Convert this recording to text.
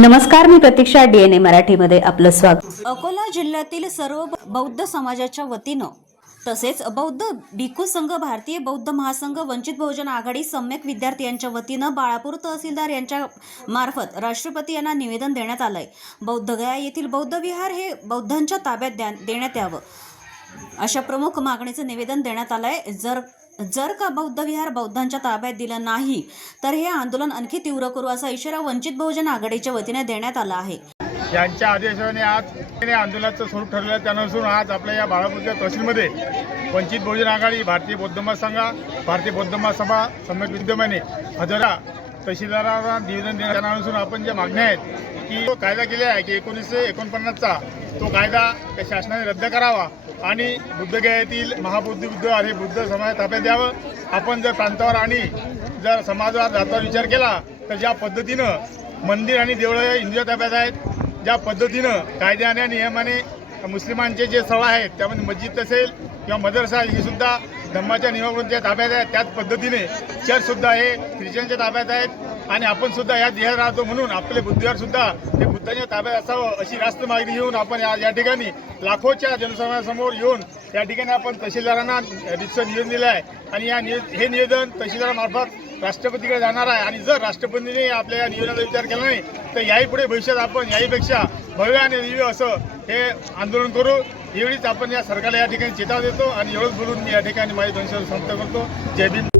नमस्कार मी प्रतीक्षा डीएनए मराठीमध्ये आपलं स्वागत. अकोला जिल्ह्यातील सर्व बौद्ध समाजाच्या वतीनं तसेच बौद्ध भिक्खू संघ भारतीय बौद्ध महासंघ वंचित बहुजन आघाडी सम्यक विद्यार्थी यांच्या वतीनं बाळापूर तहसीलदार यांच्या मार्फत राष्ट्रपती यांना निवेदन देण्यात आलंय. बौद्धगया येथील बौद्ध विहार हे बौद्धांच्या ताब्यात द्या देण्यात यावं अशा प्रमुख मागणीचं निवेदन देण्यात आलंय. जर जर का बौद्ध विहार बौद्धांच्या ताब्यात दिलं नाही तर हे आंदोलन आणखी तीव्र करू असा इशारा वंचित बहुजन आघाडीच्या वतीने देण्यात आला आहे. यांच्या आदेशाने आज आंदोलनाचं स्वरूप ठरलं त्यानुसार आज आपल्या या बाळापूरच्या तहसीलमध्ये वंचित बहुजन आघाडी भारतीय बौद्ध महासंघा भारतीय बौद्ध महासभा सम्यक विद्यमाने हजरा तहसीलदारांना निवेदन देण्यात आपण ज्या मागण्या आहेत की तो कायदा केला आहे की एकोणीसशे एकोणपन्नासचा तो कायदा त्या शासनाने रद्द करावा आणि बुद्धगयातील महाबुद्ध बुद्ध आणि बुद्ध समाज ताब्यात द्यावं. आपण जर प्रांतावर आणि जर समाजावर जातावर विचार केला तर ज्या पद्धतीनं मंदिर आणि देवळं हिंदूच्या ताब्यात आहेत ज्या पद्धतीनं कायद्याने नियमाने मुस्लिमांचे जे स्थळं आहेत त्यामध्ये मस्जिद असेल किंवा मदरसा ही सुद्धा धम्माच्या नियमावृत्तीच्या ताब्यात आहेत. त्याच पद्धतीने चर्चसुद्धा हे ख्रिश्चनच्या ताब्यात आहेत. आणि आपण सुद्धा या देहात राहतो म्हणून आपले बुद्धिवार सुद्धा हे बुद्धांच्या ताब्यात असावं अशी रास्त मागणी घेऊन आपण या या ठिकाणी लाखोच्या जनसमाजासमोर येऊन या ठिकाणी आपण तहसीलदारांना रितसर निवेदन दिलं आहे. आणि या निवे हे निवेदन तहसीलदारामार्फत राष्ट्रपतीकडे जाणार आहे. आणि जर राष्ट्रपतीने आपल्या या निवेदनाचा विचार केला नाही तर याही पुढे भविष्यात आपण याहीपेक्षा भव्य आणि दिव्य असं हे आंदोलन करू. एवढीच आपण या सरकारला या ठिकाणी चेतावणी देतो आणि एवढंच बोलून मी या ठिकाणी माझी दोनशे समाप्त करतो. जय भीम.